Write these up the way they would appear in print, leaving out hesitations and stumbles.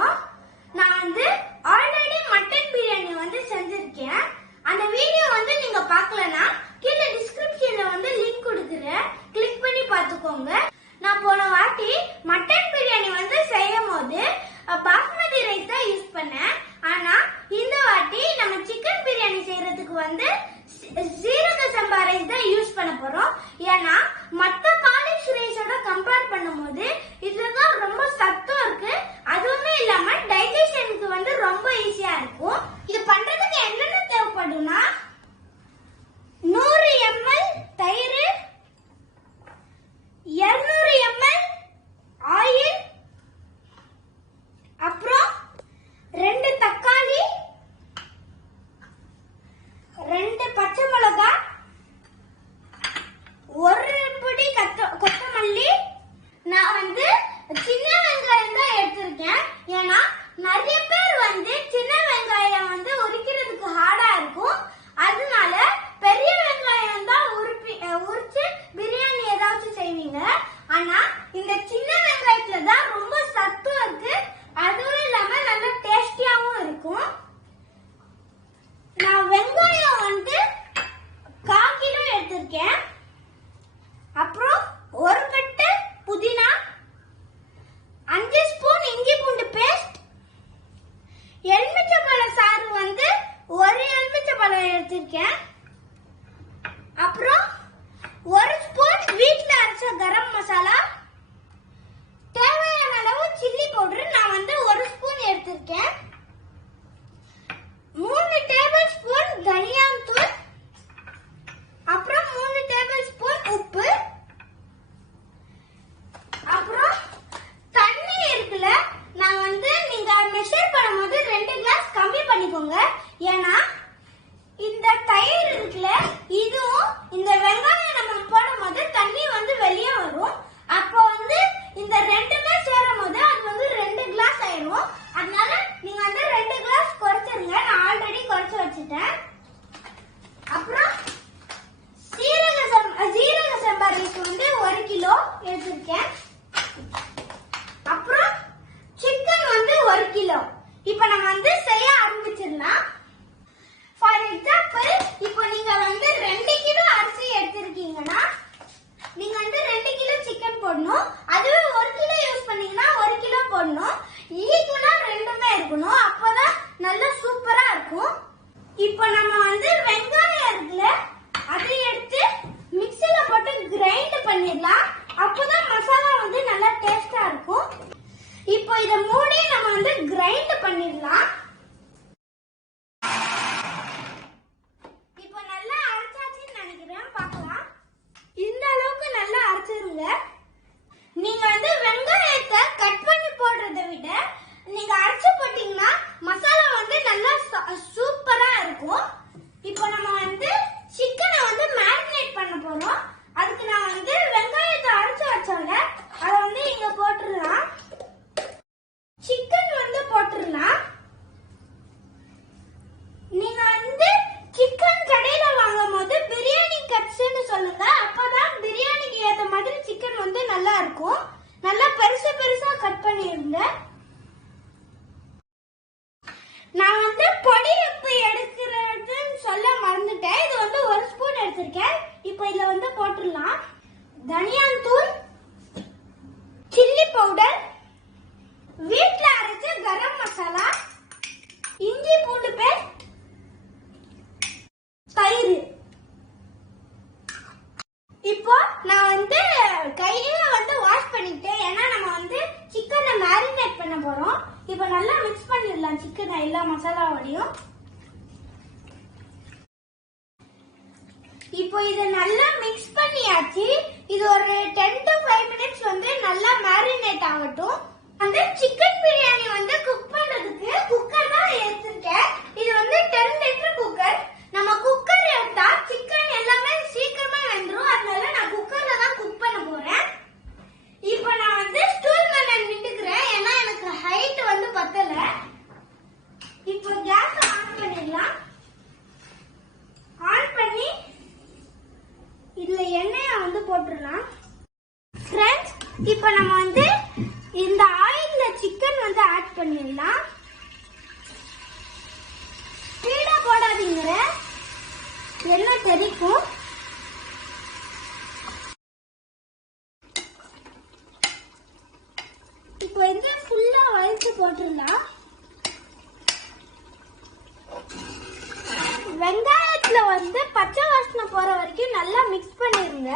போறோம். நான் வந்து ஆல்ரெடி மட்டன் பிரியாணி வந்து செஞ்சிருக்கேன். அந்த வீடியோ வந்து நீங்க பார்க்கலனா கீழ டிஸ்கிரிப்ஷன்ல வந்து லிங்க் கொடுக்கிறேன், கிளிக் பண்ணி பார்த்துக்கோங்க. நான் போன வாட்டி மட்டன் பிரியாணி வந்து செய்யும்போது பாஸ்மதி ரைஸ் தான் யூஸ் பண்ணேன். ஆனா இந்த வாட்டி நம்ம சிக்கன் பிரியாணி செய்யறதுக்கு வந்து சீரக சம்பா ரைஸ் தான் யூஸ் பண்ண போறோம். ஏன்னா மத்த பாலிஷ் ரைஸோட கம்பேர் பண்ணும்போது இதுதான் ரொம்ப சத்தம் இருக்கு. அதுவுமே இல்லாம டைஜஷனுக்கு வந்து ரொம்ப ஈஸியா இருக்கும். இது பண்றதுக்கு என்னென்ன தேவைப்படும்னா 100 ml தயிர், 200 ml ஆயில், அப்புறம் 2 தக்காளி, 2 பச்சை மிளகாய், 1 பிடி கொத்தமல்லி. நான் வந்து சின்ன வெங்காயம் தான் எடுத்திருக்கேன். ஏன்னா நிறைய பேர் வந்து சின்ன வெங்காயம் வந்து உரிக்கிறதுக்கு ஹார்டா இருக்கும். அதனால பெரிய வெங்காயம் தான் உரிச்சு பிரியாணி ஏதாச்சும் செய்வீங்க. ஆனா இந்த சின்ன வெங்காயத்துல தான் ரொம்ப சத்தம் இருக்கு. அதுவும் இல்லாம நல்ல டேஸ்டியாவும் இருக்கும். நான் வெங்காயம் வந்து 1/4 கிலோ எடுத்திருக்கேன். அப்புறம் 1 கட்டு புதினா, 5 ஸ்பூன் இஞ்சி பூண்டு பேஸ்ட், எலுமிச்சம்பழ சாறு வந்து 1 எலுமிச்சம்பழம் எடுத்திருக்கேன். அப்புறம் 1 ஸ்பூன் வீட்ல அரைச்ச கரம் மசாலா, தேவையான அளவு சில்லி பவுடர் நான் வந்து 1 ஸ்பூன் எடுத்திருக்கேன். 3 டேபிள் ஸ்பூன் தனியாத்தூள், அப்புறம் 3 டேபிள் ஸ்பூன் உப்பு, அப்புறம் தண்ணி இருக்குல்ல, நான் வந்து நீங்க மெஷர் பண்ணும்போது 2 கிளாஸ் கம்மி பண்ணிக்கோங்க. ஏன்னா இந்த தயிர் இருக்குல்ல, இதுவும் இந்த வெங்காயம் நம்ம போடும்போது தண்ணி வந்து வெளியே வரும். அப்போ வந்து இந்த ரெண்டுமே சேரும் போது அது வந்து 2 கிளாஸ் ஆயிரும். அதனால நீங்க வந்து 2 கிளாஸ் குறைச்சிருங்க. நான் ஆல்ரெடி குறைச்சு வச்சுட்டேன். அப்புறம் சீரக சம்பா ரைஸ் வந்து 1 கிலோ எடுத்திருக்கேன். அப்புறம் சிக்கன் வந்து 1 கிலோ. இப்போ நம்ம வந்து செய்ய ஆரம்பிச்சிடலாம். ஃபார் எக்ஸாம்பிள், இப்போ நீங்க வந்து 2 கிலோ அரிசி எடுத்திருக்கீங்கன்னா நீங்க வந்து 2 கிலோ சிக்கன் போடணும். அதுவே 1 கிலோ யூஸ் பண்ணீங்கன்னா 1 கிலோ போடணும். ஈக்குவலா ரெண்டுமே இருக்கணும். அப்பதான் நல்லா சூப்பரா இருக்கும். இப்போ நம்ம வந்து வெங்காயம் இருக்குல்ல, அதை எடுத்து மிக்ஸில போட்டு கிரைண்ட் பண்ணிடலாம். அப்பதான் மசாலா வந்து நல்லா டேஸ்டா இருக்கும். இப்போ இத மூடி நம்ம வந்து கிரைண்ட் பண்ணிடலாம். இப்போ நல்லா அரைச்சாச்சுன்னு நினைக்கிறேன். பார்க்கலாம். இந்த அளவுக்கு நல்லா அரைச்சிருங்க. நீங்க வந்து வெங்காயத்தை கட் பண்ணி போடுறதை விட நீங்க அரைச்சு போட்டீங்கன்னா மசாலா வந்து நல்லா சூப்பரா இருக்கும். இப்போ நம்ம வந்து சிக்கனை வந்து மேரினேட் பண்ண போறோம். அதுக்கு நான் வந்து வெங்காயத்தை அரைச்சு வச்சோம்ல, அதை வந்து இங்க போட்டுடலாம். சிக்கன் வந்து போட்டுடலாம். நீங்க வந்து சிக்கன் கடையில வாங்கும் போது பிரியாணி கட்ஸ்ன்னு சொல்லுங்க. அப்பதான் பிரியாணிக்கு ஏத்த மாதிரி சிக்கன் வந்து நல்லா இருக்கும். நல்லா பெருசா பெருசா கட் பண்ணிருங்க. நான் வந்து பொடி உப்பு எடுக்கிறதுன்னு சொல்ல மறந்துட்டேன். இது வந்து 1 ஸ்பூன் எடுத்திருக்கேன். இப்போ இதுல வந்து போட்டுடலாம். தனியாத்தூள், சில்லி பவுடர், வீட்ல அரைச்ச கரம் மசாலா, இஞ்சி பூண்டு பேஸ்ட், தயிர். இப்போ நான் வந்து கையில வந்து வாஷ் பண்ணிட்டேன். ஏன்னா நம்ம வந்து சிக்கனை மேரினேட் பண்ண போறோம். இப்போ நல்லா மிக்ஸ் பண்ணிடலாம் சிக்கனை எல்லா மசாலாவோடையும். இப்போ இதை நல்லா மிக்ஸ் பண்ணியாச்சு. இது ஒரு 10 to 5 மினிட்ஸ் வந்து நல்லா மேரினேட் ஆகட்டும். அந்த சிக்கன் பிரியாணி வந்து குக் பண்றதுக்கு குக்கர் தான் எடுத்திருக்கேன். இது வந்து 10 லிட்டர் குக்கர். நம்ம குக்கர் எடுத்தா சிக்கன் எல்லாமே சீக்கிரமா வெந்துரும். அதனால நான் குக்கர்ல தான் குக் பண்ண போறேன். இப்போ நான் வந்து ஸ்டூல் மேல நின்னுக்கிறேன். ஏன்னா எனக்கு ஹைட் வந்து பத்தல. இப்போ கேஸ் ஆன் பண்ணிடலாம். ஆன் பண்ணி இதுல எண்ணெயை வந்து போட்டுடலாம். ஃப்ரெண்ட்ஸ், இப்போ நம்ம வந்து இந்த ஆயில்ல சிக்கன் வந்து ஆட் பண்ணிடலாம். ஸ்பீடா போடாதீங்க, எண்ணெய் தெரிக்கும். இப்போ இந்த ஃபுல்லா வளைச்சு போட்டுடலாம். வெங்காயத்துல வந்து பச்சை வாசனை போற வரைக்கும் நல்லா மிக்ஸ் பண்ணிருங்க.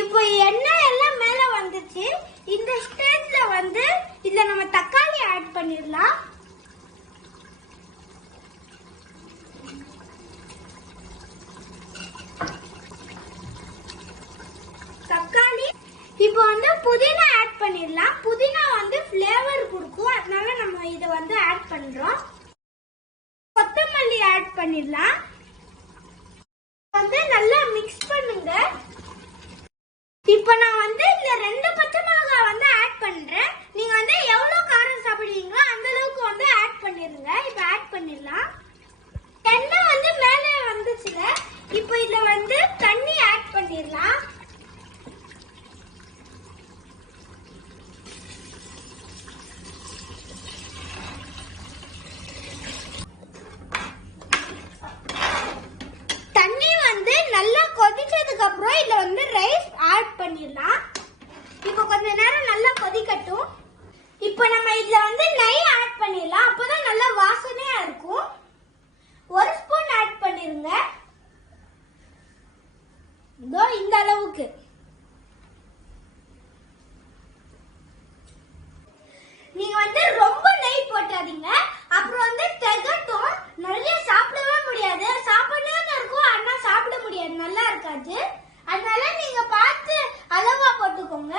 இப்போ எண்ணெய் எல்லாம் மேல வந்துச்சு. இந்த ஸ்டேஜ்ல வந்து இதுல நம்ம தக்காளி ஆட் பண்ணிடலாம். தக்காளி இப்போ வந்து புதினா ஆட் பண்ணிடலாம். புதினா வந்து ஃப்ளேவர் கொடுக்கும், அதனால நம்ம இதை வந்து ஆட் பண்றோம். கொத்தமல்லி ஆட் பண்ணிடலாம். வந்து நல்லா மிக்ஸ் பண்ணுங்க. இப்போ நான் வந்து இந்த 2 பச்சை மிளகாய் வந்து ஆட் பண்றேன். நீங்க வந்து எவ்வளவு காரம் சாப்பிடுவீங்களோ அந்த அளவுக்கு வந்து ஆட் பண்ணிருங்க. இப்போ ஆட் பண்ணிடலாம். எண்ணெய் வந்து மேலே வந்துச்சுல, இப்போ இதுல வந்து தண்ணி ஆட் பண்ணிடலாம். நல்லா கொதிச்சதுக்கு அப்புறம் இதுல வந்து ரைஸ் ஆட் பண்ணிடலாம். இப்போ கொஞ்ச நேரம் நல்லா கொதிக்கட்டும். இப்போ நம்ம இதுல வந்து நெய் ஆட் பண்ணிடலாம். அப்பதான் நல்லா வாசனையா இருக்கும். 1 ஸ்பூன் ஆட் பண்ணிருங்க. இதோ இந்த அளவுக்கு. நீங்க வந்து ரொம்ப நெய் போட்டாதீங்க, அப்புறம் வந்து திகட்டும். நிறைய சாப்பிடவே முடியாது. சாப்பிடணும்னு இருக்கும், ஆனா சாப்பிட முடியாது, நல்லா இருக்காது. அதனால நீங்க பார்த்து அளவா போட்டுக்கோங்க.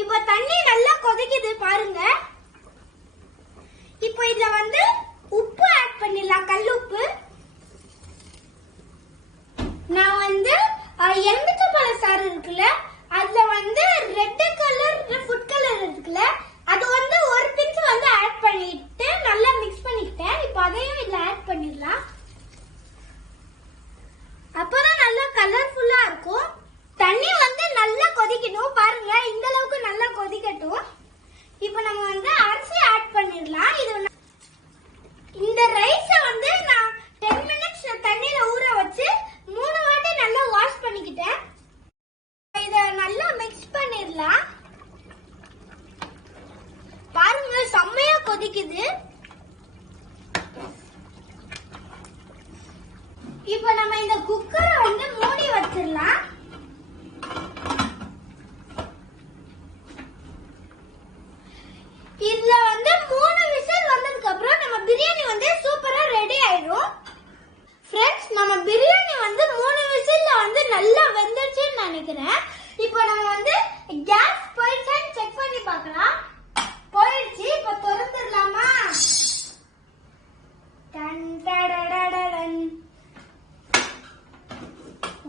இப்ப தண்ணி நல்லா கொதிக்குது பாருங்க. இப்போ இதுல வந்து உப்பு ஆட் பண்ணிடலாம், கல் உப்பு. நான் வந்து எலுமிச்சம்பழ சாறு இருக்குல்ல, அதுல வந்து ரெட் கலர் ஃபுட் கலர் இருக்குல்ல, அது வந்து ஒரு பிஞ்ச் வந்து ஆட் பண்ணிட்டு நல்லா மிக்ஸ் பண்ணிக்கிட்டேன். இப்போ அதையும் இதுல ஆட் பண்ணிடலாம். அப்பதான் நல்லா கலர்ஃபுல்லா இருக்கும். தண்ணி வந்து நல்லா கொதிக்கணும் பாருங்க. இந்த அளவுக்கு நல்லா கொதிக்கட்டும். இப்போ நம்ம வந்து அரிசி ஆட் பண்ணிடலாம். இது இந்த ரைஸ வந்து நான் 10 மினிட்ஸ் தண்ணியில ஊற வச்சு 3 வாட்டி நல்லா வாஷ் பண்ணிக்கிட்டேன். இத நல்லா மிக்ஸ் பண்ணிடலாம். பாருங்க செம்மையா கொதிக்குது. இப்போ நம்ம இந்த குக்கரை வந்து மூடி வச்சிடலாம். இதுல வந்து 3 விசில் வந்ததுக்கு அப்புறம் நம்ம பிரியாணி வந்து சூப்பரா ரெடி ஆயிடும். ஃப்ரெண்ட்ஸ், நம்ம பிரியாணி வந்து 3 விசில்ல வந்து நல்லா வெந்துச்சுன்னு நினைக்கிறேன். இப்போ நம்ம வந்து கேஸ் போயிடுச்சான்னு செக் பண்ணி பார்க்கலாம். போயிடுச்சு. இப்போ திறந்துடலாமா? டன் டடடடன்.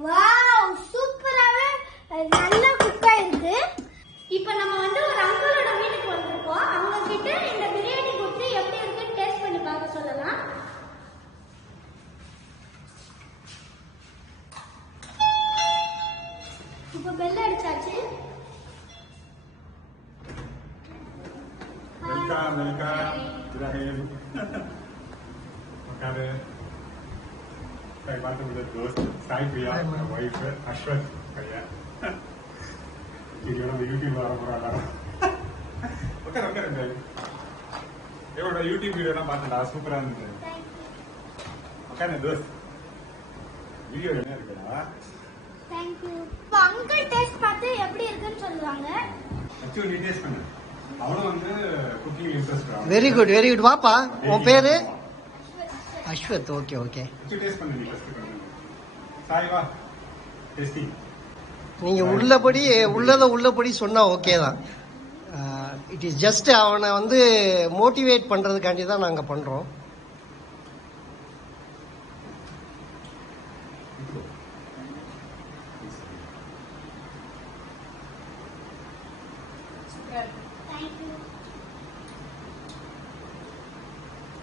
வாவ், சூப்பராவே நல்லா குக் ஆயிருக்கு. இப்போ நம்ம வந்து ஒரு அங்கிளோட வீட்டுக்கு வந்திருக்கோம். அவங்க கிட்ட இந்த பிரியாணி கொடுத்து எப்படி இருக்குன்னு டேஸ்ட் பண்ணி பார்க்க சொல்லலாம். இப்போ பெல் அடிச்சாச்சு. Welcome welcome Ibrahim. உட்காரு. I want to meet those Sai Priya, my wife, Ashwath Priya. You know the YouTube vara. Okay. Evoda YouTube video na paatha super ah irundhu. Okay na dost. Video enna irukada? Thank you. இப்போ uncle taste பார்த்து எப்படி இருக்குன்னு சொல்லுவாங்க. Actually taste பண்ணு. அவனும் வந்து cooking interest. Very good வாப்பா. உன் பேரு அஸ்வத். ஓகே. டேஸ்ட் பண்ணு நீ ஃபர்ஸ்ட் பண்ணு. சாய் வா. டேஸ்டிங். நீங்க உள்ளபடி சொன்னா ஓகே தான். இட் இஸ் ஜஸ்ட் அவனை வந்து மோட்டிவேட் பண்றதுக்காண்டி தான் நாங்க பண்றோம்.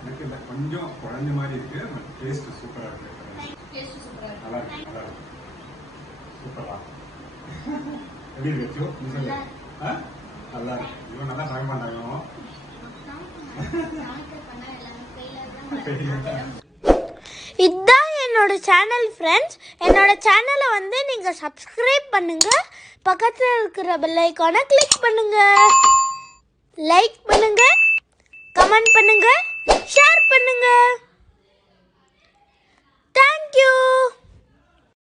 எனக்கு இந்த கொஞ்சம் குழஞ்ச மாதிரி இருக்கு, டேஸ்ட் சூப்பரா இருக்கு. நல்லா இருக்கு. சூப்பரா எப்படி இருக்கு? நல்லா இருக்கு. இவன் நல்லா சமைக்க மாட்டாங்க. இதுதான் என்னோட சேனல் ஃப்ரெண்ட்ஸ். என்னோட சேனலை வந்து நீங்கள் சப்ஸ்கிரைப் பண்ணுங்க, பக்கத்தில் இருக்கிற பெல் ஐக்கானை கிளிக் பண்ணுங்க, லைக் பண்ணுங்க, கமெண்ட் பண்ணுங்க, ஷேர் பண்ணுங்க. தேங்க்யூ.